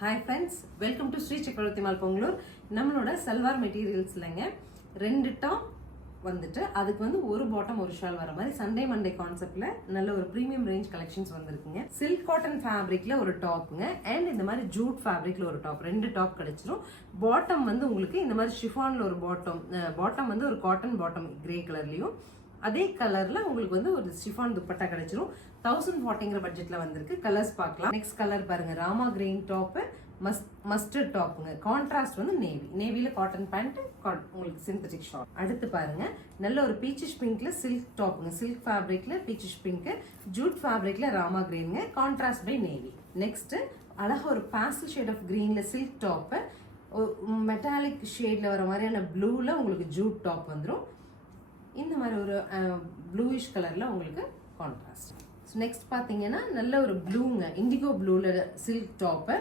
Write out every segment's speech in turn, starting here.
Hi friends, welcome to Sri Chakravarthy mall Pongalur. நம்மளோட salwar மெட்டீரியல்ஸ்லங்க 2 top வந்துட்டு அதுக்கு வந்து ஒரு பாட்டம் ஒரு ஷால் வர மாதிரி சண்டே மண்டே கான்செப்ட்ல நல்ல ஒரு ப்ரீமியம் ரேஞ்ச் கலெக்ஷன்ஸ் வந்திருக்குங்க. சில்க் காட்டன் ஃபேப்ரிக்ல ஒரு டாப்புங்க அண்ட் இந்த மாதிரி ஜூட் ஃபேப்ரிக்ல ஒரு டாப், 2 டாப் கிடைச்சிரும். பாட்டம் வந்து உங்களுக்கு இந்த மாதிரி ஷிஃபான்ல ஒரு பாட்டம் வந்து ஒரு காட்டன் பாட்டம் கிரே கலர்லயும் அதே கலர்ல உங்களுக்கு வந்து ஒரு ஷிஃபான் துப்பட்டா கிடைச்சிரும். 1040ங்கிற பட்ஜெட்ல வந்திருக்கு. கலர்ஸ் பார்க்கலாம். நெக்ஸ்ட் கலர் பாருங்க, ராமா கிரீன் டாப், மஸ்டர்ட் டாப்புங்க. கான்ட்ராஸ்ட் வந்து நேவில காட்டன் பேண்ட், உங்களுக்கு சிந்தட்டிக் ஷார்ட். அடுத்து பாருங்க, நல்ல ஒரு பீச்சிஷ் பிங்க்ல சில்க் டாப்புங்க. சில்க் ஃபேப்ரிக்ல பீச்சிஷ் பிங்க், ஜூட் ஃபேப்ரிக்ல ராமா கிரீனுங்க. Contrast by navy. நெக்ஸ்ட் அழகா ஒரு பாஸ்டல் ஷேட் ஆஃப் கிரீன்ல சில்க் டாப், மெட்டாலிக் ஷேட்ல வர மாதிரியான ப்ளூல உங்களுக்கு ஜூட் டாப் வந்துடும். இந்த மாதிரி ஒரு ப்ளூயிஷ் கலர்ல உங்களுக்கு கான்ட்ராஸ்ட். நெக்ஸ்ட் பார்த்தீங்கன்னா நல்ல ஒரு ப்ளூங்க, இண்டிகோ ப்ளூல சில்க் டாப்பு,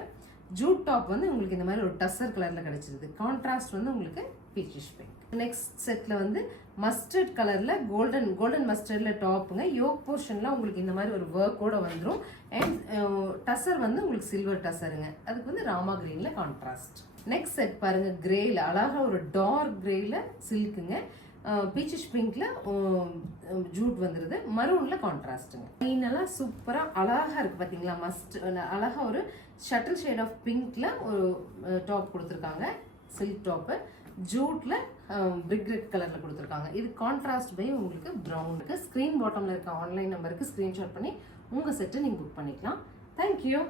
ஜூட் டாப் வந்து உங்களுக்கு இந்த மாதிரி ஒரு டஸ்ஸர் கலர்ல கிடைச்சிருது. கான்ட்ராஸ்ட் வந்து உங்களுக்கு பீச்சிஷ் பிங்க். நெக்ஸ்ட் செட்ல வந்து மஸ்டர்ட் கலர்ல கோல்டன் மஸ்டர்ட்ல டாப்புங்க. யோக் போர்ஷன்ல உங்களுக்கு இந்த மாதிரி ஒரு ஒர்க்கோட வந்துடும். அண்ட் டஸ்ஸர் வந்து உங்களுக்கு சில்வர் டஸ்ஸருங்க. அதுக்கு வந்து ராமா கிரீன்ல கான்ட்ராஸ்ட். நெக்ஸ்ட் செட் பாருங்க, கிரேல அழகா ஒரு டார்க் கிரேல சில்க்குங்க, பீச்சிஷ் பிங்க்ல ஜூட் வந்துருது, மரூன்ல கான்ட்ராஸ்ட்டுங்க. ஃபைனலாக சூப்பராக அழகா இருக்கு பார்த்தீங்களா. அழகா ஒரு ஷட்டில் ஷேட் ஆஃப் பிங்க்ல ஒரு டாப் கொடுத்துருக்காங்க. சில்க் டாப்பு ஜூட்ல பிரிக் ரெட் கலர்ல கொடுத்துருக்காங்க. இது கான்ட்ராஸ்ட் பை உங்களுக்கு ப்ரௌனுக்கு. ஸ்க்ரீன் பாட்டம்ல இருக்க ஆன்லைன் நம்பருக்கு ஸ்க்ரீன்ஷாட் பண்ணி உங்க செட்டை நீங்க புக் பண்ணிக்கலாம். தேங்க்யூ.